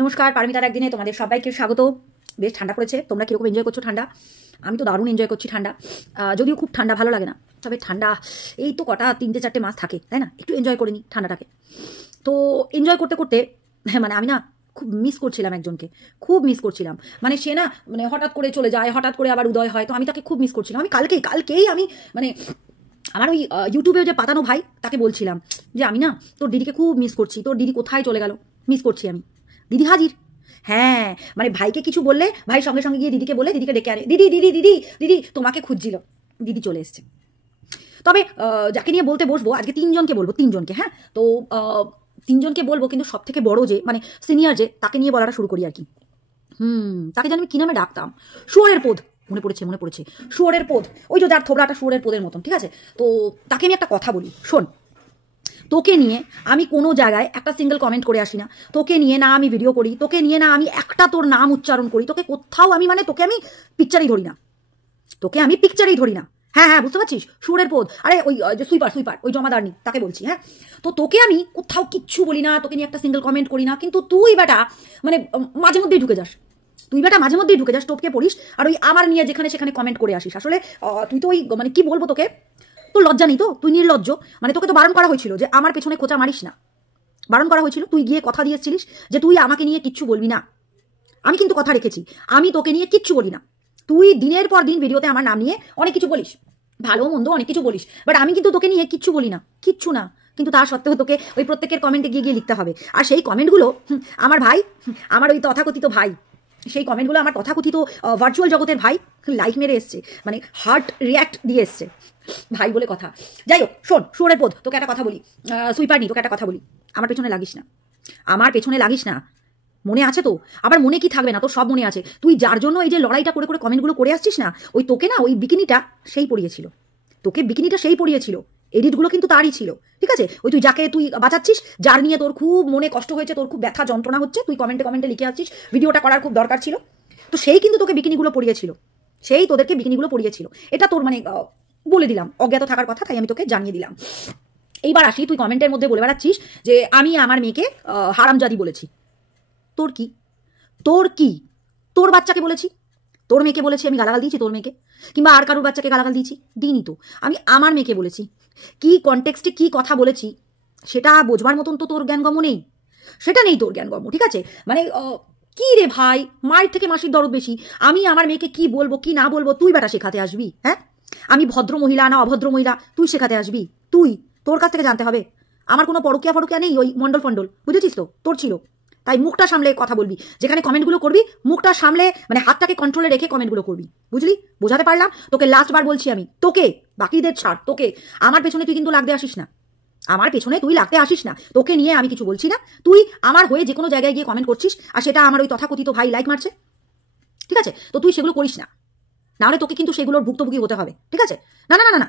নমস্কার, পারমিতার একদিনে তোমাদের সবাইকে স্বাগত। বেশ ঠান্ডা পড়েছে, তোমরা কীরকম এনজয় করছো ঠান্ডা? আমি তো দারুণ এনজয় করছি ঠান্ডা। যদিও খুব ঠান্ডা ভালো লাগে না, তবে ঠান্ডা এই তো কটা 3-4 মাস থাকে, তাই না? একটু এনজয় করে নিই ঠান্ডাটাকে। তো এনজয় করতে করতে মানে আমি না খুব মিস করছিলাম একজনকে, খুব মিস করছিলাম। মানে সে না মানে হঠাৎ করে চলে যায়, হঠাৎ করে আবার উদয় হয়, তো আমি তাকে খুব মিস করছিলাম। আমি কালকেই আমি মানে আমার ওই ইউটিউবে যে পাতানো ভাই তাকে বলছিলাম যে আমি না তোর দিদিকে খুব মিস করছি, তোর দিদি কোথায় চলে গেল, মিস করছি আমি। দিদি হাজির। হ্যাঁ, মানে ভাইকে কিছু বললে ভাই সঙ্গে সঙ্গে গিয়ে দিদিকে বলে দিদিকে ডেকে আনে, দিদি দিদি দিদি দিদি তোমাকে খুঁজছিল, দিদি চলে এসছে। তবে যাকে নিয়ে বলতে বসবো আজকে তিনজনকে বলবো, তিনজনকে। হ্যাঁ, তো তিনজনকে বলবো, কিন্তু সব থেকে বড় যে মানে সিনিয়র যে তাকে নিয়ে বলাটা শুরু করি আর কি। তাকে জানি আমি কি নামে ডাকতাম, শুয়োরের পোদ। মনে পড়েছে শুয়োরের পোদ, ওই যে যার থোবড়াটা শুয়োরের পোদের মতন, ঠিক আছে? তো তাকে আমি একটা কথা বলি, শোন, তোকে নিয়ে আমি কোনো জায়গায় একটা সিঙ্গেল কমেন্ট করে আসি না, তোকে নিয়ে না আমি ভিডিও করি, তোকে নিয়ে না আমি একটা তোর নাম উচ্চারণ করি, তোকে কোথাও আমি মানে তোকে আমি পিকচারই ধরি না, তোকে আমি পিকচারই ধরি না। হ্যাঁ হ্যাঁ, বুঝতে পারছিস? সুরের পোদ, আরে ওই যে সুইপার ওই জমাদারনি তাকে বলছি। হ্যাঁ, তো তোকে আমি কোথাও কিচ্ছু বলি না, তোকে নিয়ে একটা সিঙ্গেল কমেন্ট করি না, কিন্তু তুই বেটা মানে মাঝে মধ্যেই ঢুকে যাস, টপকে পড়িস, আর ওই আমার নিয়ে যেখানে সেখানে কমেন্ট করে আসিস। আসলে তুই তো ওই মানে কি বলবো তোকে, তোর লজ্জা নেই তো? তুই নির্লজ্জ। মানে তোকে তো বারণ করা হয়েছিল যে আমার পেছনে খোঁচা মারিস না, বারণ করা হয়েছিল, তুই গিয়ে কথা দিয়েছিলিস যে তুই আমাকে নিয়ে কিচ্ছু বলবি না। আমি কিন্তু কথা রেখেছি, আমি তোকে নিয়ে কিচ্ছু বলি না। তুই দিনের পর দিন ভিডিওতে আমার নাম নিয়ে অনেক কিছু বলিস, ভালো মন্দ অনেক কিছু বলিস, বাট আমি কিন্তু তোকে নিয়ে কিচ্ছু বলি না, কিচ্ছু না। কিন্তু তা সত্ত্বেও তোকে ওই প্রত্যেকের কমেন্টে গিয়ে লিখতে হবে, আর সেই কমেন্টগুলো আমার ভাই, আমার ওই তথাকথিত ভাই, সেই কমেন্টগুলো আমার তথাকথিত ভার্চুয়াল জগতের ভাই লাইক মেরে এসছে, মানে হার্ট রিয়াক্ট দিয়ে এসছে, ভাই বলে কথা। যাই হোক, শোন শুয়োরের পোদ, তোকে একটা কথা বলি, সুইপারনি তোকে একটা কথা বলি, আমার পেছনে লাগিস না, আমার পেছনে লাগিস না। মনে আছে তো? আবার মনে কি থাকবে না, তোর সব মনে আছে। তুই যার জন্য এই যে লড়াইটা করে করে কমেন্টগুলো করে আসছিস না, ওই তোকে না ওই বিকিনিটা সেই পরিয়েছিল, তোকে বিকিনিটা সেই পরিয়েছিল, এডিটগুলো কিন্তু তারই ছিল, ঠিক আছে? ওই তুই যাকে তুই বাঁচাচ্ছিস, যার নিয়ে তোর খুব মনে কষ্ট হয়েছে, তোর খুব ব্যথা যন্ত্রণা হচ্ছে, তুই কমেন্টে লিখে আসছিস ভিডিওটা করার খুব দরকার ছিল, তো সেই কিন্তু তোকে বিকিনিগুলো পরিয়েছিল, সেই তোদেরকে বিকিনিগুলো পরিয়েছিল। এটা তোর মানে বলে দিলাম, অজ্ঞাত থাকার কথা, তাই আমি তোকে জানিয়ে দিলাম। এইবার আসি, তুই কমেন্টের মধ্যে বলে বেড়াচ্ছিস যে আমি আমার মেয়েকে হারামজাদি বলেছি। তোর কি, তোর কি, তোর বাচ্চাকে বলেছি, তোর মেয়েকে বলেছি আমি গালাগাল দিয়েছি তোর মেয়েকে, কিংবা আর কারোর বাচ্চাকে গালাগাল দিয়েছি? দিইনি তো। আমি আমার মেয়েকে বলেছি, কি কনটেক্সটে কি কথা বলেছি সেটা বোঝবার মতন তো তোর জ্ঞানগম্য নেই, সেটা নেই তোর জ্ঞানগম্য, ঠিক আছে? মানে কি রে ভাই, মায়ের থেকে মাসির দরদ বেশি। আমি আমার মেয়েকে কি বলবো কি না বলবো তুই বেটা শেখাতে আসবি? হ্যাঁ, আমি ভদ্র মহিলা না অভদ্র মহিলা তুই শেখাতে আসবি? তুই, তোর কাছ থেকে জানতে হবে। আমার কোনো পরকিয়া নেই, ওই মন্ডল ফন্ডল, বুঝেছিস তো? তোর ছিল, তাই মুখটা সামলে কথা বলবি, যেখানে কমেন্টগুলো করবি মুখটা সামলে মানে হাতটাকে কন্ট্রোলে রেখে কমেন্টগুলো করবি, বুঝলি? বোঝাতে পারলাম তোকে? লাস্ট বার বলছি আমি তোকে, বাকিদের ছাড়, তোকে আমার পেছনে তুই কিন্তু লাগতে আসিস না, আমার পেছনে তুই লাগতে আসিস না। তোকে নিয়ে আমি কিছু বলছি না, তুই আমার হয়ে যে কোনো জায়গায় গিয়ে কমেন্ট করছিস, আর সেটা আমার ওই তথাকথিত ভাই লাইক মারছে, ঠিক আছে? তো তুই সেগুলো করিস না, নাহলে তোকে কিন্তু সেগুলোর ভুক্তভোগী হতে হবে, ঠিক আছে? না না না না,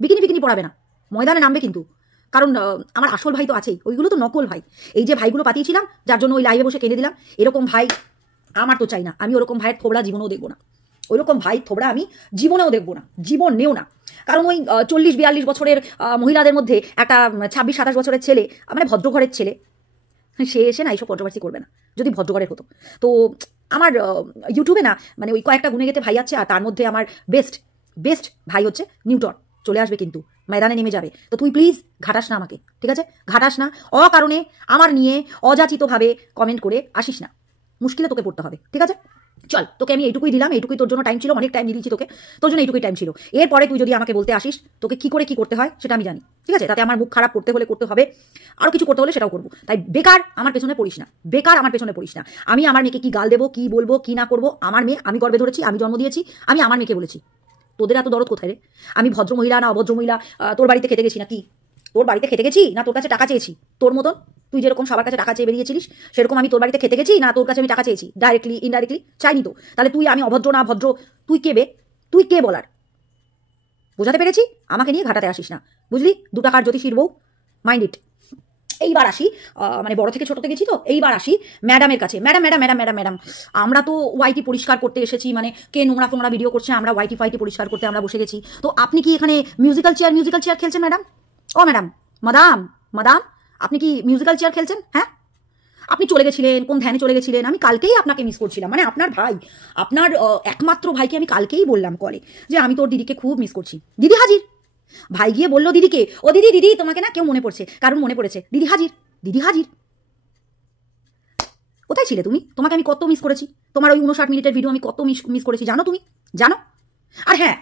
বিকিনি পড়াবে না, ময়দানে নামবে কিন্তু, কারণ আমার আসল ভাই তো আছেই, ওইগুলো তো নকল ভাই। এই যে ভাইগুলো পাঠিয়েছিলাম যার জন্য ওই লাইভে বসে কেঁদে দিলাম, এরকম ভাই আমার তো চাই না। আমি ওরকম ভাইয়ের থোবড়া জীবনেও দেখবো না, ওইরকম ভাই থোবড়া আমি জীবনেও দেখবো না, জীবনেও না। কারণ ওই 40-42 বছরের মহিলাদের মধ্যে একটা 26-27 বছরের ছেলে, মানে ভদ্রঘরের ছেলে, সে এসে না এইসব কন্ট্রোভার্সি করবে না, যদি ভদ্রঘরের হতো। তো আমার ইউটিউবে না মানে ওই কয়েকটা গুনে গেতে ভাই আছে, আর তার মধ্যে আমার বেস্ট ভাই হচ্ছে নিউটন, চলে আসবে কিন্তু, ময়দানে নেমে যাবে। তো তুই প্লিজ ঘাটাস না আমাকে, ঠিক আছে? ঘাটাস না, অকারণে আমার নিয়ে অযাচিতভাবে কমেন্ট করে আসিস না, মুশকিলে তোকে পড়তে হবে, ঠিক আছে? চল, তোকে আমি এইটুকুই দিলাম, এইটুকুই তোর জন্য টাইম ছিল, অনেক টাইম দিয়ে দিচ্ছি তোকে, তোর জন্য এইটুকুই টাইম ছিল। এরপরে তুই যদি আমাকে বলতে আসিস, তোকে কি করে কি করতে হয় সেটা আমি জানি, ঠিক আছে? তাতে আমার মুখ খারাপ করতে হলে করতে হবে, আরও কিছু করতে হলে সেটাও করবো। তাই বেকার আমার পেছনে পড়িস না, আমি আমার মেয়েকে কি গাল দেবো, কি বলবো, কি না করবো, আমার মেয়ে আমি গর্বে ধরেছি, আমি জন্ম দিয়েছি, আমি আমার মেয়েকে বলেছি। তোদের এত দরদ কোথায় রে? আমি ভদ্র মহিলা না অভদ্র মহিলা, তোর বাড়িতে খেতে গেছি নাকি? তোর বাড়িতে খেতে গেছি না তোর কাছে টাকা চেয়েছি? তোর মতন তুই যেরকম সবার কাছে টাকা চেয়ে বেরিয়েছিলিস, সেরকম আমি তোর বাড়িতে খেতে গেছি না তোর কাছে আমি টাকা চেয়েছি? ডাইরেক্টলি ইনডাইরেক্টলি চাইনি তো। তাহলে তুই আমি অভদ্র না ভদ্র, তুই কে বে? তুই কে বলার? বোঝাতে পেরেছি? আমাকে নিয়ে ঘাটাতে আসিস না, বুঝলি? 2 টাকার জ্যোতিষীর বউ, মাইন্ড ইট। এইবার আসি, মানে বড় থেকে ছোটতে গেছি তো, এইবার আসি ম্যাডামের কাছে। ম্যাডাম, আমরা তো ওয়াইটি পরিষ্কার করতে এসেছি, মানে কে নোংরা ফোংরা ভিডিও করছে, আমরা ওয়াইটি ফাইটি পরিষ্কার করতে আমরা বসে গেছি। তো আপনি কি এখানে মিউজিক্যাল চেয়ার খেলছেন ম্যাডাম? ও ম্যাডাম, মাদাম, আপনি কি মিউজিক্যাল চেয়ার খেলছেন? হ্যাঁ, আপনি চলে গেছিলেন, কোন ধ্যানে চলে গেছিলেন, আমি কালকেই আপনাকে মিস করছিলাম। মানে আপনার ভাই, আপনার একমাত্র ভাইকে আমি কালকেই বললাম কলে যে আমি তোর দিদিকে খুব মিস করছি। দিদি হাজির। ভাই গিয়ে বললো দিদিকে, ও দিদি দিদি তোমাকে না কেউ মনে পড়ছে, কারণ মনে পড়েছে। দিদি হাজির, দিদি হাজির। কোথায় ছিলে তুমি? তোমাকে আমি কত মিস করেছি। তোমার ওই 59 মিনিটের ভিডিও আমি কত মিস করেছি জানো তুমি? জানো? আর হ্যাঁ,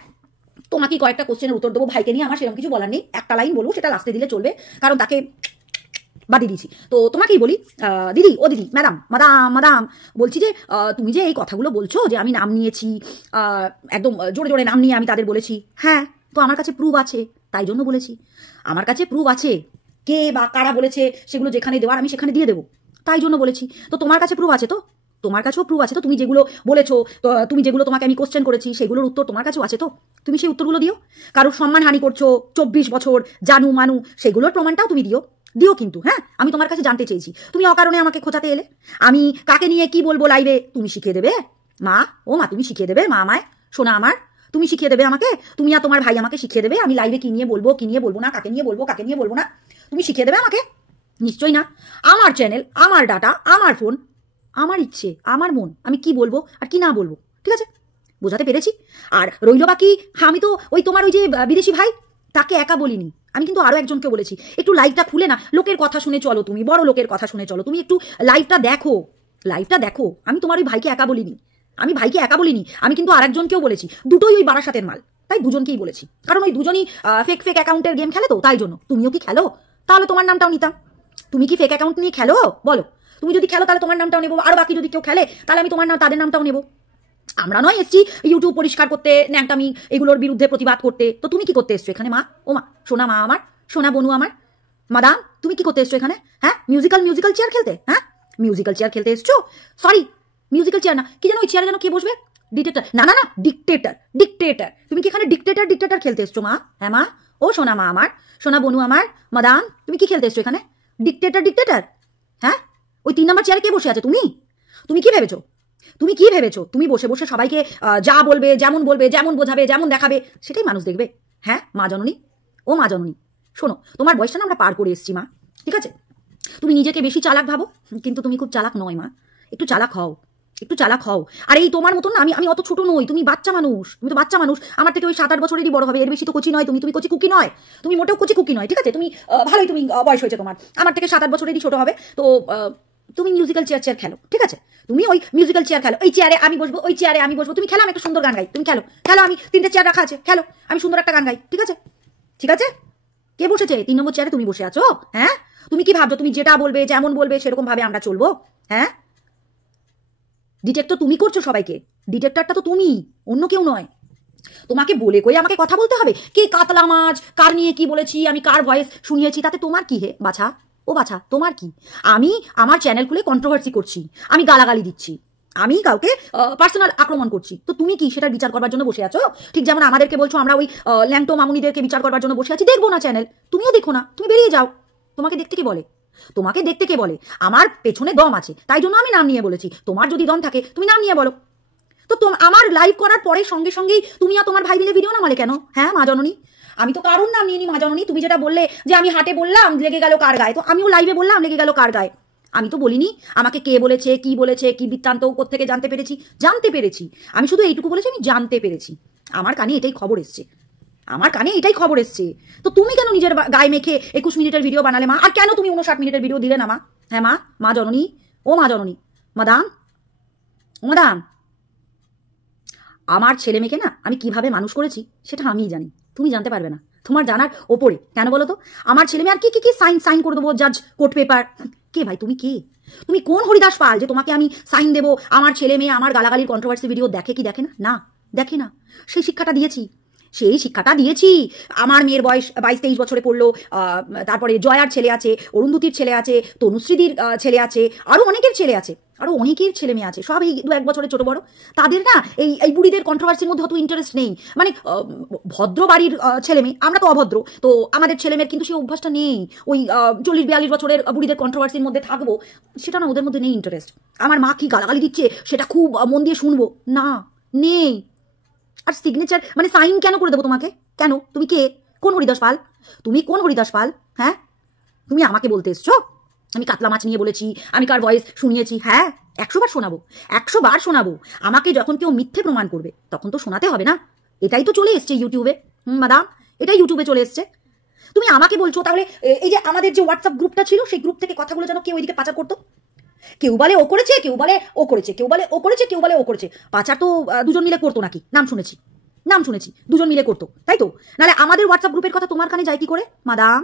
তোমাকে কয়েকটা কোশ্চেনের উত্তর দেবো। ভাইকে নিয়ে আমার সেরকম কিছু বলার নেই, একটা লাইন বলবো, সেটা লাস্টে দিলে চলবে, কারণ তাকে বাদিয়ে দিয়েছি। তো তোমাকেই বলি, দিদি, ও দিদি, ম্যাডাম, মাদাম, মাদাম, বলছি যে তুমি যে এই কথাগুলো বলছো যে আমি নাম নিয়েছি, একদম জোরে জোরে নাম নিয়ে আমি তাদের বলেছি, হ্যাঁ, তো আমার কাছে প্রুফ আছে, তাই জন্য বলেছি। আমার কাছে প্রুফ আছে, কে বা কারা বলেছে সেগুলো যেখানে দেওয়ার আমি সেখানে দিয়ে দেবো, তাই জন্য বলেছি। তো তোমার কাছে প্রুফ আছে তো? তোমার কাছেও প্রুফ আছে তো? তুমি যেগুলো বলেছো, তুমি যেগুলো তোমাকে আমি কোশ্চেন করেছি সেগুলোর উত্তর তোমার কাছেও আছে তো? তুমি সেই উত্তরগুলো দিও। কারোর সম্মানহানি করছো 24 বছর জানু মানু, সেগুলোর প্রমাণটাও তুমি দিও, দিও কিন্তু। হ্যাঁ, আমি তোমার কাছে জানতে চেয়েছি, তুমি অকারণে আমাকে খোঁচাতে এলে। আমি কাকে নিয়ে কি বলবো লাইভে তুমি শিখিয়ে দেবে মা? ও মা, তুমি শিখিয়ে দেবে মা আমায়? শোনা আমার, তুমি শিখিয়ে দেবে আমাকে? তুমি আর তোমার ভাই আমাকে শিখিয়ে দেবে আমি লাইভে কি নিয়ে বলবো, কি নিয়ে বলবো না, কাকে নিয়ে বলবো, কাকে নিয়ে বলবো না? তুমি শিখিয়ে দেবে আমাকে? নিশ্চয়ই না। আমার চ্যানেল, আমার ডাটা, আমার ফোন, আমার ইচ্ছে, আমার মন, আমি কি বলবো আর কি না বলবো, ঠিক আছে? বোঝাতে পেরেছি? আর রইল বাকি, আমি তো ওই তোমার ওই যে বিদেশি ভাই, তাকে একা বলিনি, আমি কিন্তু আরো একজনকে বলেছি। একটু লাইভটা খুলে না লোকের কথা শুনে চলো, তুমি বড় লোকের কথা শুনে চলো, তুমি একটু লাইভটা দেখো, লাইভটা দেখো। আমি তোমার ওই ভাইকে একা বলিনি, আমি ভাইকে একা বলিনি, আমি কিন্তু আরেকজনকেও বলেছি। দুটোই ওই বারাসাতের মাল, তাই দুজনকেই বলেছি, কারণ ওই দুজনই ফেক ফেক অ্যাকাউন্টের গেম খেলে তো, তাই জন্য। তুমিও কি খেলো? তাহলে তোমার নামটাও নিতাম। তুমি কি ফেক অ্যাকাউন্ট নিয়ে খেলো বলো? তুমি যদি খেলো তাহলে তোমার নামটাও নেবো, আর বাকি যদি কেউ খেলে তাহলে আমি তোমার নাম, তাদের নামটাও নেবো। আমরা নয় এসছি ইউটিউব পরিষ্কার করতে, ন্যাংটামি এগুলোর বিরুদ্ধে প্রতিবাদ করতে। তো তুমি কি করতে এসছো এখানে মা? ও মা, সোনা মা আমার, সোনা বনু আমার, মাদাম, তুমি কি করতে এসছো এখানে? হ্যাঁ, মিউজিক্যাল চেয়ার খেলতে? হ্যাঁ, মিউজিক্যাল চেয়ার খেলতে এসছো? সরি, মিউজিক্যাল চেয়ার না, কি যেন ওই চেয়ারে যেন কে বসবে? ডিক্টেটর? না না না, ডিক্টেটর, ডিক্টেটর। তুমি কি এখানে ডিক্টেটর খেলতে এসছো মা? হ্যাঁ মা, ও সোনা মা আমার, সোনা বনু আমার, মাদাম, তুমি কি খেলতে এসছো এখানে? ডিক্টেটর? হ্যাঁ, ওই 3 নম্বর চেয়ারে কে বসে আছে? তুমি তুমি কি ভেবেছো? তুমি কি ভেবেছো তুমি বসে বসে সবাইকে যা বলবে, যেমন বলবে, যেমন বোঝাবে, যেমন দেখাবে, সেটাই মানুষ দেখবে? হ্যাঁ মা জননী, ও মা জননী, শোনো, তোমার বয়সটা না আমরা পার করে এসছি মা, ঠিক আছে? তুমি নিজেকে বেশি চালাক ভাবো, কিন্তু তুমি খুব চালাক নয় মা, একটু চালাক হও, একটু চালাক হও। আর এই তোমার মতন না, আমি অত ছোট নই, তুমি বাচ্চা মানুষ, তুমি তো বাচ্চা মানুষ, আমার থেকে ওই 7-8 বছরেরই বড় হবে, এর বেশি তো কচি নয় তুমি, তুমি কচি কুকি নয়, তুমি মোটেও কচি কুকি নয়, ঠিক আছে? তুমি ভালোই, তুমি বয়স হয়েছে তোমার, আমার থেকে 7-8 বছরেরই ছোট হবে। তো তুমি মিউজিক্যাল চেয়ার খেলো, ঠিক আছে? তুমি ওই মিউজিক্যাল চেয়ার খেলো, এই চেয়ারে আমি বসবো, ওই চেয়ারে আমি বসবো, তুমি খেলো, আমি একটা সুন্দর গান গাই, তুমি খেলো, খেলো, আমি 3টে চেয়ার রাখা আছে, খেলো, আমি সুন্দর একটা গান গাই, ঠিক আছে? ঠিক আছে? কে বসেছে 3 নম্বর চেয়ারে? তুমি বসে আছো। হ্যাঁ, তুমি কি ভাবছো তুমি যেটা বলবে, যেমন বলবে সেরকম ভাবে আমরা চলবো? হ্যাঁ, ডিটেক্ট তো তুমি করছো সবাইকে, ডিটেক্টরটা তো তুমি, অন্য কেউ নয়। তোমাকে বলে কই আমাকে কথা বলতে হবে? কে কাতলা মাছ, কার নিয়ে কি বলেছি, আমি কার ভয়েস শুনিয়েছি, তাতে তোমার কি হে বাছা? ও বাছা, তোমার কি? আমি আমার চ্যানেল খুলে কন্ট্রোভার্সি করছি, আমি গালাগালি দিচ্ছি, আমি কাউকে পার্সোনাল আক্রমণ করছি, তো তুমি কি সেটার বিচার করবার জন্য বসে আছো? ঠিক যেমন আমাদেরকে বলছো আমরা ওই ল্যাংটো মামুনিদেরকে বিচার করবার জন্য বসে আছি। দেখবো না চ্যানেল, তুমিও দেখো না, তুমি বেরিয়ে যাও। তোমাকে দেখতে কে বলে? তোমাকে দেখতে কে বলে? আমার পেছনে দম আছে, তাই জন্য আমি নাম নিয়ে বলেছি। তোমার যদি দম থাকে তুমি নাম নিয়ে বলো। তো আমার লাইভ করার পরে সঙ্গে সঙ্গেই তুমি আর তোমার ভাই মিলে ভিডিও নামালে কেন? হ্যাঁ মা জননী, আমি তো কারণ নাম নিয়ে নি মা জননী। তুমি যেটা বললে যে আমি হাটে বললাম লেগে গেল কার গায়ে, তো আমিও লাইভে বললাম লেগে গেল কার গায়ে। আমি তো বলিনি আমাকে কে বলেছে, কি বৃত্তান্ত কোত্থেকে জানতে পেরেছি। আমি শুধু এইটুকু বলেছি আমি জানতে পেরেছি, আমার কানে এটাই খবর এসছে, আমার কানে এটাই খবর এসছে। তো তুমি কেন নিজের গায়ে মেখে 21 মিনিটের ভিডিও বানালে মা? আর কেন তুমি 59 মিনিটের ভিডিও দিলে না মা? হ্যাঁ মা, মা জননী, ও মা জননী, মাদাম, মাদাম, আমার ছেলে মেয়েকে না আমি কিভাবে মানুষ করেছি সেটা আমিই জানি, তুমি জানতে পারবে না, তোমার জানার ওপরে। কেন বলো তো? আমার ছেলে মেয়ে আর কি সাইন করে দেবো, জাজ কোর্ট পেপার। কে ভাই তুমি? কে তুমি? কোন হরিদাস পাল যে তোমাকে আমি সাইন দেবো? আমার ছেলে মেয়ে আমার গালাগালির কন্ট্রোভার্সি ভিডিও দেখে কি দেখে না? না, দেখে না। সেই শিক্ষাটা দিয়েছি। আমার মেয়ের বয়স 22-23 বছরে পড়লো, তারপরে জয়ার ছেলে আছে, অরুন্ধতির ছেলে আছে, তনুশ্রীদির ছেলে আছে, আরও অনেকের ছেলে আছে, আরও অনেকের ছেলে মেয়ে আছে, সব এই 2-1 বছরের ছোট বড়। তাদের না এই বুড়িদের কন্ট্রোভার্সির মধ্যে অত ইন্টারেস্ট নেই। মানে ভদ্র বাড়ির ছেলে মেয়ে, আমরা তো অভদ্র, তো আমাদের ছেলে মেয়ের কিন্তু সেই অভ্যাসটা নেই। ওই 40-42 বছরের বুড়িদের কন্ট্রোভার্সির মধ্যে থাকবো, সেটা না, ওদের মধ্যে নেই ইন্টারেস্ট। আমার মা কি গালাগালি দিচ্ছে সেটা খুব মন দিয়ে শুনবো না, নেই। আর সিগনেচার মানে সাইন কেন করে দেবো তোমাকে? কেন? তুমি কে? কোন হরিদাস পাল? তুমি কোন হরিদাস পাল? হ্যাঁ, তুমি আমাকে বলতে এসছো? আমি কাতলা মাছ নিয়ে বলেছি, আমি কার ভয়েস শুনিয়েছি। হ্যাঁ, 100 বার শোনাবো, 100 বার শোনাবো। আমাকে যখন কেউ মিথ্যে প্রমাণ করবে তখন তো শোনাতে হবে না। এটাই তো চলে এসছে ইউটিউবে। মাদাম, এটাই ইউটিউবে চলে এসছে। তুমি আমাকে বলছো তাহলে এই যে আমাদের যে হোয়াটসঅ্যাপ গ্রুপটা ছিল সেই গ্রুপ থেকে কথাগুলো যেন কেউ ওইদিকে পাচার করতো। কেউ বলে ও করেছে, কেউ বলে ও করেছে, কেউ বলে ও করেছে, কেউ বলে ও করেছে। পাচার তো দুজন মিলে করতো নাকি? নাম শুনেছি দুজন মিলে করতো, তাই তো? নাহলে আমাদের হোয়াটসঅ্যাপ গ্রুপের কথা তোমার কানে যায় কি করে মাদাম?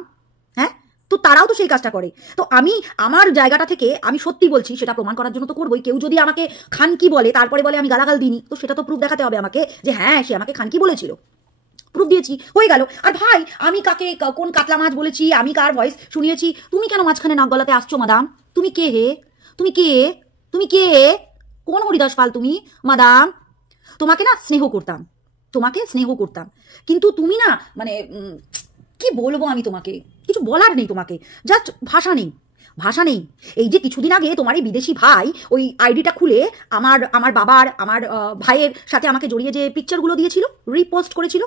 হ্যাঁ, তো তারাও তো সেই কাজটা করে। তো আমি আমার জায়গাটা থেকে আমি সত্যি বলছি সেটা প্রমাণ করার জন্য তো করবোই। কেউ যদি আমাকে খানকি বলে তারপরে বলে আমি গালাগাল দিইনি, তো সেটা তো প্রুফ দেখাতে হবে আমাকে যে হ্যাঁ সে আমাকে খানকি বলেছিল। প্রুফ দিয়েছি, হয়ে গেল। আর ভাই আমি কাকে কোন কাতলা মাছ বলেছি, আমি কার ভয়েস শুনিয়েছি, তুমি কেন মাঝখানে নাক গলাতে আসছো মাদাম? তুমি কে হে? তুমি কে? তুমি কে? কোন হরিদাস পাল তুমি মাদাম? তোমাকে না স্নেহ করতাম, তোমাকে স্নেহ করতাম, কিন্তু তুমি না মানে কি বলবো আমি তোমাকে, কিছু বলার নেই তোমাকে, জাস্ট ভাষা নেই, ভাষা নেই। এই যে কিছুদিন আগে তোমার এই বিদেশি ভাই ওই আইডিটা খুলে আমার বাবার আমার ভাইয়ের সাথে আমাকে জড়িয়ে যে পিকচারগুলো দিয়েছিল, রিপোস্ট করেছিল,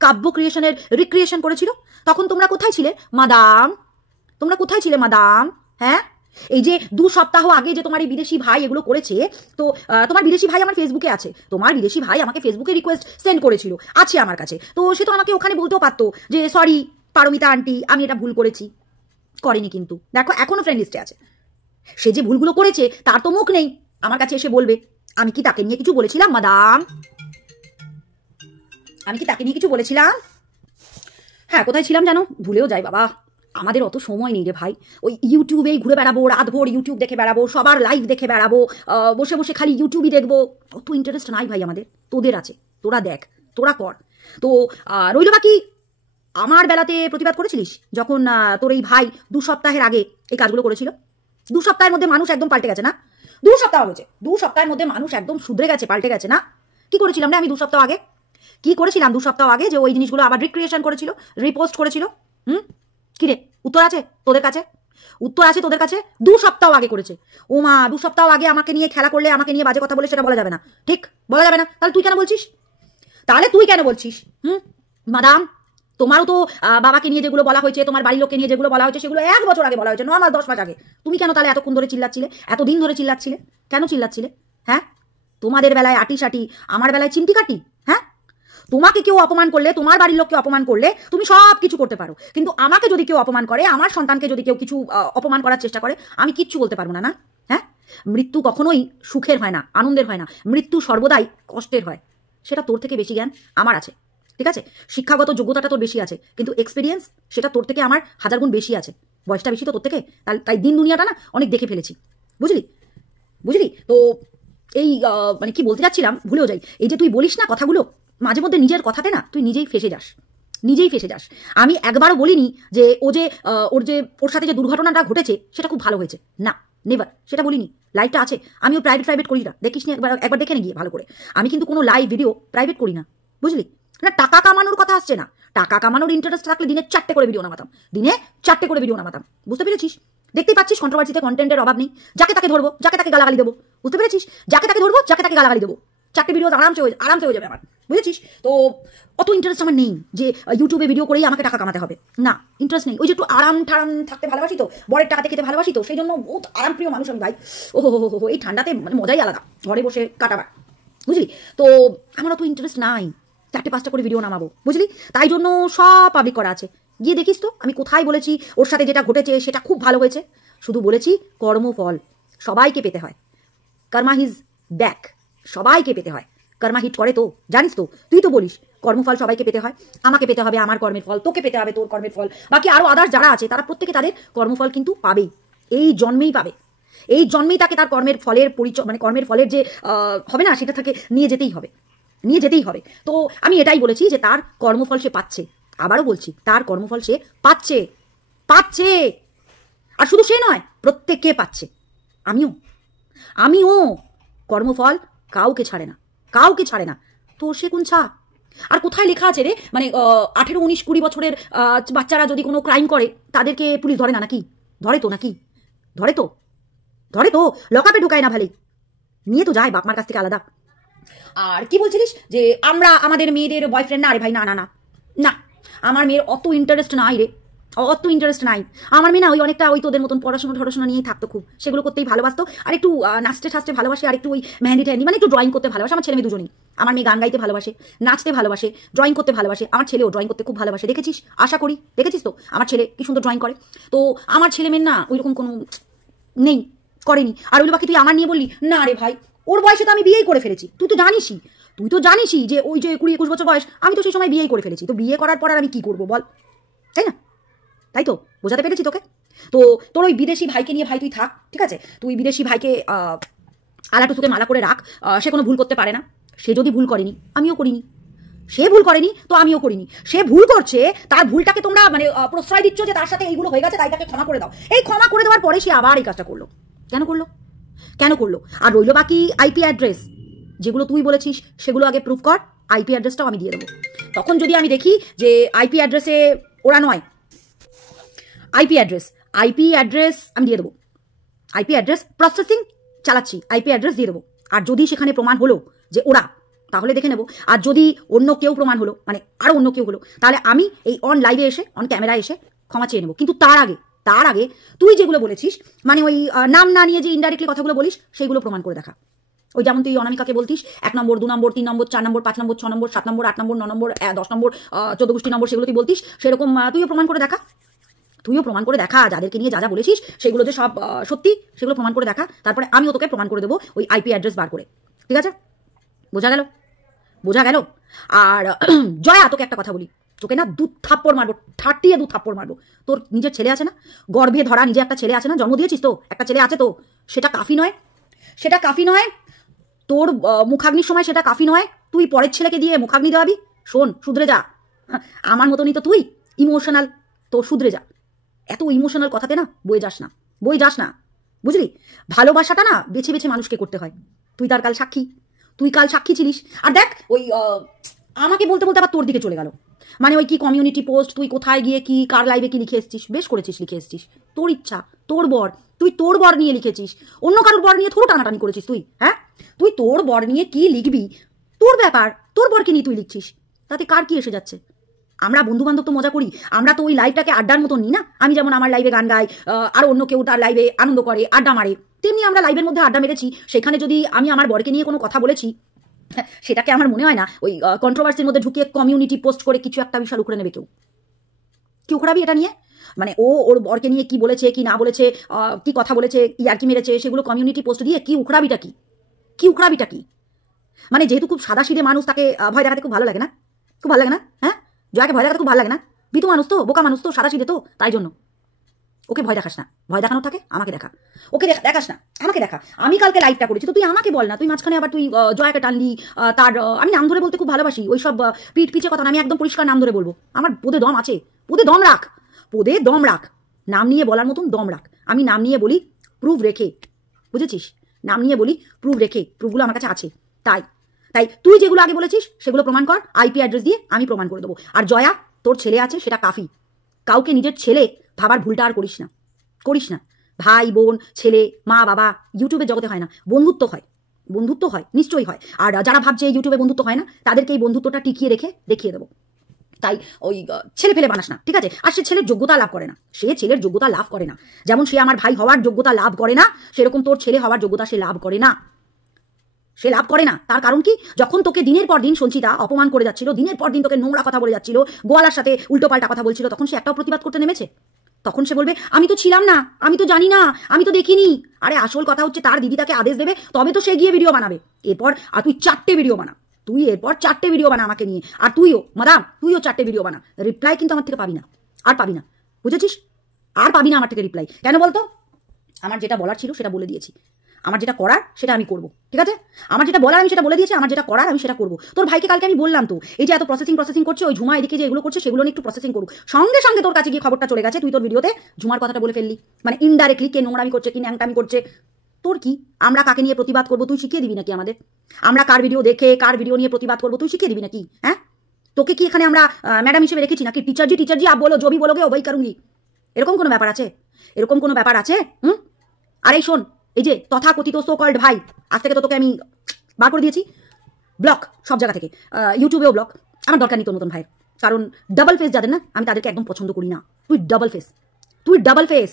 কাব্য ক্রিয়েশনের রিক্রিয়েশন করেছিল, তখন তোমরা কোথায় ছিলে মাদাম? তোমরা কোথায় ছিলে মাদাম? হ্যাঁ, এই যে 2 সপ্তাহ আগে যে তোমার এই বিদেশি ভাই এগুলো করেছে, তো তোমার বিদেশি ভাই আমার ফেসবুকে আছে, তোমার বিদেশি ভাই আমাকে ফেসবুকে রিকোয়েস্ট সেন্ড করেছিল, আছে আমার কাছে, তো সে তো আমাকে ওখানে বলতেও পারতো যে সরি পারমিতা আন্টি আমি এটা ভুল করেছি। করেনি কিন্তু, দেখো এখনো ফ্রেন্ড লিস্টে আছে। সে যে ভুলগুলো করেছে তার তো মুখ নেই, আমার কাছে এসে বলবে। আমি কি তাকে নিয়ে কিছু বলেছিলাম মাদাম? আমি কি তাকে নিয়ে কিছু বলেছিলাম? হ্যাঁ, কোথায় ছিলাম জানো? ভুলেও যাই বাবা, আমাদের অত সময় নেই রে ভাই। ওই ইউটিউবেই ঘুরে বেড়াবো, রাতভর ইউটিউব দেখে বেড়াবো, সবার লাইভ দেখে বেড়াবো, বসে বসে খালি ইউটিউবই দেখবো, অত ইন্টারেস্ট নাই ভাই আমাদের। তোদের আছে, তোরা দেখ, তোরা কর। তো রইল বাকি আমার বেলাতে প্রতিবাদ করেছিলিস যখন তোর এই ভাই 2 সপ্তাহের আগে এই কাজগুলো করেছিল। 2 সপ্তাহের মধ্যে মানুষ একদম পাল্টে গেছে না? 2 সপ্তাহ হয়েছে, 2 সপ্তাহের মধ্যে মানুষ একদম শুধরে গেছে, পাল্টে গেছে না? কি করেছিলাম না আমি 2 সপ্তাহ আগে? কি করেছিলাম 2 সপ্তাহ আগে যে ওই জিনিসগুলো আবার রিক্রিয়েশন করেছিল, রিপোস্ট করেছিল? কি রে, উত্তর আছে তোদের কাছে? উত্তর আছে তোদের কাছে? 2 সপ্তাহ আগে করেছে। ও মা, 2 সপ্তাহ আগে আমাকে নিয়ে খেলা করলে, আমাকে নিয়ে বাজে কথা বলে সেটা বলা যাবে না, ঠিক? বলা যাবে না। তাহলে তুই কেন বলছিস? মাদাম, তোমারও তো বাবাকে নিয়ে যেগুলো বলা হয়েছে, তোমার বাড়ির লোককে নিয়ে যেগুলো বলা হয়েছে, সেগুলো 1 বছর আগে বলা হয়েছে, 9 মাস 10 মাস আগে। তুমি কেন তাহলে এতক্ষণ ধরে চিল্লাচ্ছিলে, এতদিন ধরে চিল্লাচ্ছিলে? কেন চিল্লাচ্ছিলে? হ্যাঁ, তোমাদের বেলায় আটিসাটি, আমার বেলায় চিমটি কাটি। হ্যাঁ, তোমাকে কেউ অপমান করলে, তোমার বাড়ির লোককে অপমান করলে তুমি সব কিছু করতে পারো, কিন্তু আমাকে যদি কেউ অপমান করে, আমার সন্তানকে যদি কেউ কিছু অপমান করার চেষ্টা করে, আমি কিচ্ছু বলতে পারবো না। না, হ্যাঁ, মৃত্যু কখনোই সুখের হয় না, আনন্দের হয় না, মৃত্যু সর্বদাই কষ্টের হয়। সেটা তোর থেকে বেশি জ্ঞান আমার আছে, ঠিক আছে? শিক্ষাগত যোগ্যতাটা তোর বেশি আছে, কিন্তু এক্সপিরিয়েন্স সেটা তোর থেকে আমার 1000 গুণ বেশি আছে। বয়সটা বেশি তো তোর থেকে, তাই দিন দুনিয়াটা না অনেক দেখে ফেলেছি, বুঝলি? বুঝলি তো? এই মানে কি বলতে যাচ্ছিলাম, ভুলেও যাই। এই যে তুই বলিস না কথাগুলো, মাঝে মধ্যে নিজের কথাতে না তুই নিজেই ফেসে যাস। আমি একবারও বলিনি যে ওর সাথে যে দুর্ঘটনাটা ঘটেছে সেটা খুব ভালো হয়েছে, না, নেভার, সেটা বলিনি। লাইভটা আছে, আমিও প্রাইভেট করি না, দেখিস নি? একবার দেখে নে গিয়ে ভালো করে। আমি কিন্তু কোনো লাইভ ভিডিও প্রাইভেট করি না, বুঝলি? না, টাকা কামানোর কথা আসছে না। টাকা কামানোর ইন্টারেস্ট থাকলে দিনে 4টে করে ভিডিও নামাতাম, বুঝতে পেরেছিস? দেখতেই পাচ্ছিস কন্ট্রোভার্সিতে কন্টেন্টের অভাব নেই। যাকে তাকে ধরবো, যাকে তাকে গালাগালি দেবো, বুঝতে পেরেছিস? যাকে তাকে ধরবো, যাকে তাকে গালাগালি দেবো, 4টে ভিডিও আরামসে হয়ে যাবে আমার, বুঝেছিস? তো অত ইন্টারেস্ট আমার নেই যে ইউটিউবে ভিডিও করেই আমাকে টাকা কামাতে হবে, না, ইন্টারেস্ট নেই। ওই যে একটু আরাম থাকতে ভালোবাসি তো, বরের টাকাতে খেতে ভালোবাসি তো, সেই জন্য বহুত আরামপ্রিয় মানুষ আমি ভাই। ওহো, এই ঠান্ডাতে মানে মজাই আলাদা, ঘরে বসে কাটাবার, বুঝলি? তো আমার অত ইন্টারেস্ট নাই 4টে-5টা করে ভিডিও নামাবো, বুঝলি? তাই জন্য সব পাবলিক করা আছে, গিয়ে দেখিস তো আমি কোথায় বলেছি ওর সাথে যেটা ঘটেছে সেটা খুব ভালো হয়েছে। শুধু বলেছি কর্মফল সবাইকে পেতে হয়, কর্মা হিজ ব্যাক, সবাইকে পেতে হয়। কর্মা হিট করে তো, জানিস তো, তুই তো বলিস কর্মফল সবাইকে পেতে হয়, আমাকে পেতে হবে আমার কর্মের ফল, তোকে পেতে হবে তোর কর্মের ফল, বাকি আরও আদার্স যারা আছে তারা প্রত্যেকে তাদের কর্মফল কিন্তু পাবেই, এই জন্মেই পাবে। এই জন্মেই তাকে তার কর্মের ফলের পরিচয়, মানে কর্মের ফলের যে হবে না, সেটা তাকে নিয়ে যেতেই হবে। তো আমি এটাই বলেছি যে তার কর্মফল সে পাচ্ছে, আবারও বলছি তার কর্মফল সে পাচ্ছে। আর শুধু সে নয়, প্রত্যেককে পাচ্ছে, আমিও কর্মফল কাউকে ছাড়ে না। তো সে কোন ছা? আর কোথায় লেখা আছে রে, মানে 18, 19, 20 বছরের বাচ্চারা যদি কোনো ক্রাইম করে তাদেরকে পুলিশ ধরে না নাকি? ধরে তো লকআপে ঢোকায় না, ভালো নিয়ে তো যায় বাপ মার কাছ থেকে আলাদা। আর কি বলছিলিস যে আমরা আমাদের মেয়েদের বয়ফ্রেন্ড? না রে ভাই, না, আমার মেয়ের অত ইন্টারেস্ট নাই রে, অত ইন্টারেস্ট নাই আমার মেয়ে না, ওই অনেকটা ওই তোদের মতন পড়াশোনা নিয়েই থাকতো, খুব সেগুলো করতেই ভালোবাসতো, আর একটু নাচতে ঠাচতে ভালোবাসে, আর একটু ওই মেহেন্দি টেহেন্দি মানে একটু ড্রয়িং করতে ভালোবাসে। আমার ছেলে মেয়ে দুজনেই, আমার মেয়ে গান গাইতে ভালোবাসে, নাচতে ভালোবাসে, ড্রয়িং করতে ভালোবাসে, আমার ছেলেও ড্রয়িং করতে খুব ভালোবাসে। দেখেছিস, আশা করি দেখেছিস তো আমার ছেলে কি সুন্দর ড্রয়িং করে। তো আমার ছেলে মেয়ের না ওইরকম কোনো নেই, করেনি। আর ওই বাকি তুই আমার নিয়ে বললি না রে ভাই, ওর বয়সে তো আমি বিয়েই করে ফেলেছি, তুই তো জানিসই যে ওই যে 20-21 বছর বয়স, আমি তো সেই সময় বিয়েই করে ফেলেছি। তো বিয়ে করার পর আর আমি কি করবো বল, তাই না? তাই তো বোঝাতে পেরেছি তোকে। তো তোর ওই বিদেশি ভাইকে নিয়ে ভাই তুই থাক, ঠিক আছে? তুই বিদেশি ভাইকে আলাটু তোকে মালা করে রাখ, সে কোনো ভুল করতে পারে না। সে যদি ভুল করেনি, আমিও করিনি। সে ভুল করেনি তো আমিও করিনি। সে ভুল করছে, তার ভুলটাকে তোমরা মানে প্রশ্রয় দিচ্ছ যে তার সাথে এইগুলো হয়ে গেছে, তাই তাকে ক্ষমা করে দাও। এই ক্ষমা করে দেওয়ার পরে সে আবার এই কাজটা করলো। কেন করলো? আর রইল বাকি আইপি অ্যাড্রেস, যেগুলো তুই বলেছিস সেগুলো আগে প্রুফ কর, আইপি অ্যাড্রেসটাও আমি দিয়ে দেবো। তখন যদি আমি দেখি যে আইপি অ্যাড্রেসে ওরা নয়, আইপি অ্যাড্রেস আমি দিয়ে দেবো। আইপি অ্যাড্রেস প্রসেসিং চালাচ্ছি, আইপি অ্যাড্রেস দিয়ে দেবো। আর যদি সেখানে প্রমাণ হলো যে ওরা, তাহলে দেখে নেবো। আর যদি অন্য কেউ প্রমাণ হলো, মানে আরও অন্য কেউ হলো, তাহলে আমি এই অন লাইভে এসে, অন ক্যামেরায় এসে ক্ষমা চেয়ে নেবো। কিন্তু তার আগে তুই যেগুলো বলেছিস, মানে ওই নাম না নিয়ে যে ইনডাইরেক্টলি কথাগুলো বলিস, সেইগুলো প্রমাণ করে দেখা। ওই যেমন তুই অনামিকাকে বলতিস 1 নম্বর, 2 নম্বর, 3 নম্বর, 4 নম্বর, 5 নম্বর, 6 নম্বর, 7 নম্বর, 8 নম্বর, 9 নম্বর, 10 নম্বর, 14 গোষ্ঠী নম্বর, সেগুলো তুই বলতিস, সেরকম তুইও প্রমাণ করে দেখা। যাদেরকে নিয়ে যা বলেছিস সেগুলো যে সব সত্যি, সেগুলো প্রমাণ করে দেখা। তারপরে আমিও তোকে প্রমাণ করে দেবো ওই আইপি অ্যাড্রেস বার করে। ঠিক আছে? বোঝা গেল? আর জয়া, তোকে একটা কথা বলি, তোকে না 2 থাপ্পড় মারবো, 2 থাপ্পড় মারবো। তোর নিজের ছেলে আছে না, গর্ভে ধরা নিজে একটা ছেলে আছে না, জন্ম দিয়েছিস তো, একটা ছেলে আছে তো, সেটা কাফি নয়। তোর মুখাগ্নির সময় সেটা কাফি নয়, তুই পরের ছেলেকে দিয়ে মুখাগ্নি দেওয়াবি? শোন, শুধরে যা। আমার মতনই তো তুই ইমোশনাল, তো শুধরে যা। এত ইমোশনাল কথাতে না বয়ে যাস না, বুঝলি? ভালোবাসাটা না বেছে বেছে মানুষকে করতে হয়। তুই কাল সাক্ষী ছিলিস। আর দেখ, ওই আমাকে বলতে বলতে আবার তোর দিকে চলে গেল। মানে ওই কি কমিউনিটি পোস্ট, তুই কোথায় গিয়ে কি কার লাইভে কি লিখে এসছিস, বেশ করেছিস, লিখে এসছিস। তোর ইচ্ছা, তোর বর, তুই তোর বর নিয়ে লিখেছিস, অন্য কারোর বর নিয়ে থোড়ো টানাটানি করেছিস তুই। হ্যাঁ, তুই তোর বর নিয়ে কি লিখবি, তোর ব্যাপার, তোর বরকে নিয়ে তুই লিখছিস, তাতে কার কি এসে যাচ্ছে? আমরা বন্ধু বান্ধব তো মজা করি, আমরা তো ওই লাইভটাকে আড্ডার মতন নিই না। আমি যেমন আমার লাইভে গান গাই, আর অন্য কেউ তার লাইভে আনন্দ করে, আড্ডা মারে, তেমনি আমরা লাইভের মধ্যে আড্ডা মেরেছি। সেখানে যদি আমি আমার বরকে নিয়ে কোনো কথা বলেছি, সেটাকে আমার মনে হয় না ওই কন্ট্রোভার্সির মধ্যে ঢুকিয়ে কমিউনিটি পোস্ট করে কিছু একটা বিশাল উখড়ে নেবে কেউ। কি উখড়াবি এটা নিয়ে? মানে ওর বরকে নিয়ে কি বলেছে, কি না বলেছে, কি কথা বলেছে, ইয়ার্কি মেরেছে, সেগুলো কমিউনিটি পোস্ট দিয়ে কি উখড়াবিটা কি? মানে যেহেতু খুব সাদাসিধে মানুষ, তাকে ভয় দেখাতে খুব ভালো লাগে না? হ্যাঁ, জয়াকে ভয় দেখাতে খুব ভালো লাগে না? ভীতু মানুষ তো, বোকা মানুষ তো, সাদাসিধে তো, তাই জন্য ওকে ভয় দেখাস না। ভয় দেখানোর থাকে আমাকে দেখা, ওকে দেখাস না, আমাকে দেখা। আমি কালকে লাইভটা করেছি, তো তুই আমাকে বল না, তুই মাঝখানে আবার তুই জয়াকে টানলি। তার আমি নাম ধরে বলতে খুব ভালোবাসি, ওই সব পিছে কথা না, আমি একদম পরিষ্কার নাম ধরে বলবো। আমার পদে দম আছে, পদে দম রাখ, নাম নিয়ে বলার মতন দম রাখ। আমি নাম নিয়ে বলি প্রুফ রেখে, বুঝেছিস? নাম নিয়ে বলি প্রুফ রেখে, প্রুফগুলো আমার কাছে আছে। তাই তুই যেগুলো আগে বলেছিস সেগুলো প্রমাণ কর, আইপি অ্যাড্রেস দিয়ে আমি প্রমাণ করে দেবো। আর জয়া, তোর ছেলে আছে, সেটা কাফি। কাউকে নিজের ছেলে ভাবার ভুলটা আর করিস না। ভাই বোন, ছেলে, মা বাবা, ইউটিউবের জগতে হয় না, বন্ধুত্ব হয়, নিশ্চয়ই হয়। আর যারা ভাবছে ইউটিউবে বন্ধুত্ব হয় না, তাদেরকে এই বন্ধুত্বটা টিকিয়ে রেখে দেখিয়ে দেবো। তাই ওই ছেলে ফেলে বানাস না, ঠিক আছে? আর সে ছেলের যোগ্যতা লাভ করে না, যেমন সে আমার ভাই হওয়ার যোগ্যতা লাভ করে না, সেরকম তোর ছেলে হওয়ার যোগ্যতা সে লাভ করে না। তার কারণ কি? যখন তোকে দিনের পর দিন সঞ্চিতা অপমান করে যাচ্ছিল, দিনের পর দিন তোকে নোংরা কথা বলে যাচ্ছিল, গোয়ালার সাথে উল্টোপাল্টা কথা বলছিল, তখন সে একটাও প্রতিবাদ করতে নেমেছে? তখন সে বলবে আমি তো ছিলাম না, আমি তো জানি না, আমি তো দেখিনি। আরে আসল কথা হচ্ছে, তার দিদি তাকে আদেশ দেবে, তবে তো সে গিয়ে ভিডিও বানাবে। এরপর আর তুই 4টে ভিডিও বানা, আমাকে নিয়ে। আর তুইও 4টে ভিডিও বানা। রিপ্লাই কিন্তু আমার থেকে পাবি না, বুঝেছিস? আর পাবি না আমার থেকে রিপ্লাই। কেন বলতো? আমার যেটা বলার ছিল সেটা বলে দিয়েছি, আমার যেটা করার সেটা আমি করবো, ঠিক আছে? আমার যেটা বলার আমি সেটা বলে দিয়েছি, আমার যেটা করার আমি সেটা করবো। তোর ভাইকে কালকে আমি বললাম তো, এই যে এত প্রসেসিং করছে, ওই ঝুমা এদিকে যে এগুলো করছে, সেগুলো নিয়ে একটু প্রসেসিং করুক। সঙ্গে সঙ্গে তোর কাছে গিয়ে খবরটা চলে গেছে, তুই তোর ভিডিওতে ঝুমার কথাটা বলে ফেললি। মানে ইনডাইরেক্টলি কে নোংরামি করছে, কি ন্যাংটামি করছে। তোর কি? আমরা কাকে নিয়ে প্রতিবাদ করবো তুই শিখিয়ে দিবি নাকি আমাদের? আমরা কার ভিডিও দেখে কার ভিডিও নিয়ে প্রতিবাদ করবো তুই শিখিয়ে দিবি নাকি? হ্যাঁ, তোকে কি এখানে আমরা ম্যাডাম হিসেবে রেখেছি নাকি? টিচারজি আপ বলো, জবি বলোগে, ওই করুঙ্গি, এরকম কোনো ব্যাপার আছে? আর এই শোন, এই যে তথাকথিত সো কল্ড ভাই, আজ থেকে তো তোকে আমি বার করে দিয়েছি, ব্লক সব জায়গা থেকে, ইউটিউবেও ব্লক। আমার দরকার নেই তোর মতন ভাইয়ের, কারণ ডাবল ফেস যাদের না, আমি তাদেরকে একদম পছন্দ করি না। তুই ডাবল ফেস।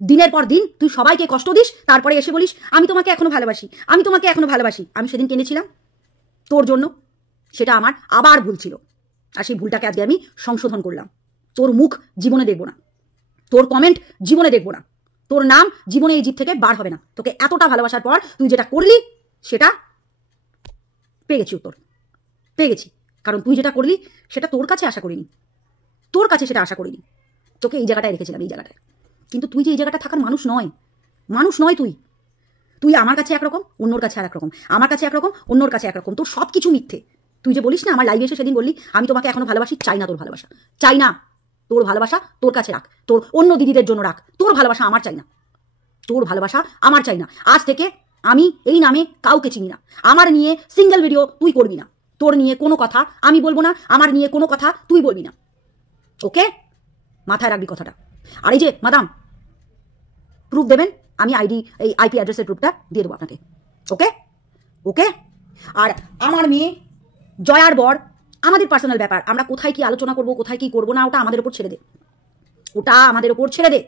দিনের পর দিন তুই সবাইকে কষ্ট দিস, তারপরে এসে বলিস আমি তোমাকে এখনো ভালোবাসি, আমি তোমাকে এখনো ভালোবাসি। আমি সেদিন কেঁদেছিলাম তোর জন্য, সেটা আমার আবার ভুল ছিল, আর সেই ভুলটাকে আজকে আমি সংশোধন করলাম। তোর মুখ জীবনে দেখবো না, তোর কমেন্ট জীবনে দেখবো না, তোর নাম জীবনে এই জিপ থেকে বার হবে না। তোকে এতটা ভালোবাসার পর তুই যেটা করলি সেটা পেয়ে গেছি, উত্তর পেয়ে গেছি। কারণ তুই যেটা করলি সেটা তোর কাছে আশা করিনি, তোর কাছে সেটা আশা করিনি। তোকে এই জায়গাটায় রেখেছিলাম, এই জায়গাটায়। কিন্তু তুই যে এই জায়গাটা থাকার মানুষ নয় তুই। তুই আমার কাছে একরকম, অন্যর কাছে আর একরকম, আমার কাছে একরকম, অন্যর কাছে একরকম। তোর সব কিছু মিথ্যে। তুই যে বলিস না, আমার লাইভে এসে সেদিন বললি আমি তোমাকে এখনো ভালোবাসি, চাই না তোর ভালোবাসা, চাই না। তোর ভালোবাসা তোর কাছে রাখ, তোর অন্য দিদিদের জন্য রাখ। তোর ভালোবাসা আমার চাই না, তোর ভালোবাসা আমার চাই না। আজ থেকে আমি এই নামে কাউকে চিনি না। আমার নিয়ে সিঙ্গেল ভিডিও তুই করবি না, তোর নিয়ে কোনো কথা আমি বলবো না, আমার নিয়ে কোনো কথা তুই বলবি না। ওকে, মাথায় রাখবি কথাটা। আর এই যে মাদাম, প্রুফ দেবেন, আমি এই আইপি অ্যাড্রেসের প্রুফটা দিয়ে দেবো আপনাকে। ওকে ওকে। আর আমার মেয়ে জয়ার বর আমাদের পার্সোনাল ব্যাপার, আমরা কোথায় কি আলোচনা করবো, কোথায় কি করবো না, ওটা আমাদের ওপর ছেড়ে দে, ওটা আমাদের ওপর ছেড়ে দে,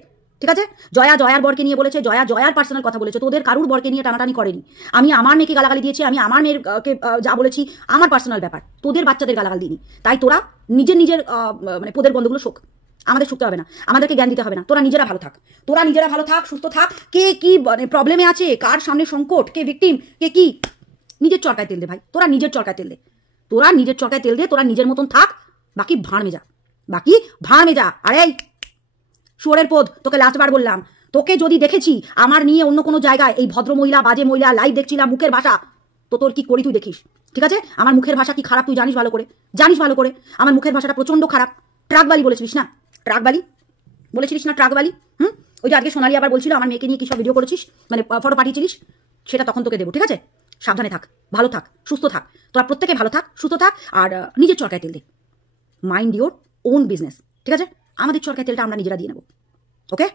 ঠিক আছে? জয়ার বরকে নিয়ে বলেছে, জয়ার পার্সোনাল কথা বলেছে, তোদের কারুর বরকে নিয়ে টানাটানি করেনি। আমি আমার মেয়েকে গালাগালি দিয়েছি, আমি আমার মেয়েকে যা বলেছি আমার পার্সোনাল ব্যাপার, তোদের বাচ্চাদের গালাগাল দিইনি। তাই তোরা নিজের মানে পোদের গন্ধগুলো শোক, আমাদের শুকতে হবে না, আমাদেরকে জ্ঞান দিতে হবে না। তোরা নিজেরা ভালো থাক, সুস্থ থাক। কে কি মানে প্রবলেমে আছে, কার সামনে সংকট, কে ভিকটিম, কে কি, নিজের চরকায় তেল দে ভাই, তোরা নিজের চরকায় তেল দে, তোরা নিজের মতন থাক। বাকি ভাঁড় মে যা। আরে শুয়োরের পোদ, তোকে লাস্টবার বললাম, তোকে যদি দেখেছি আমার নিয়ে অন্য কোনো জায়গায় এই ভদ্র মহিলা বাজে মহিলা লাইভ দেখছিলাম, মুখের ভাষা তো তোর কি করি তুই দেখিস, ঠিক আছে? আমার মুখের ভাষা কি খারাপ তুই জানিস ভালো করে। আমার মুখের ভাষাটা প্রচন্ড খারাপ। ট্রাকবালি বলেছিলিস না, ট্রাকবালি। ওই যে আজকে সোনালি আবার বলছিল আমার মেয়েকে নিয়ে কি সব ভিডিও করেছিস, মানে ফটো পাঠিয়েছিলিস, সেটা তখন তোকে দেবো, ঠিক আছে? সাবধানে থাক, ভালো থাক, সুস্থ থাক, তোরা প্রত্যেকে ভালো থাক, সুস্থ থাক, আর নিজের চরকায় তেল দে। মাইন্ড ইওর ওন বিজনেস, ঠিক আছে? আমাদের চরকায় তেলটা আমরা নিজেরা দিয়ে নেবো, ওকে?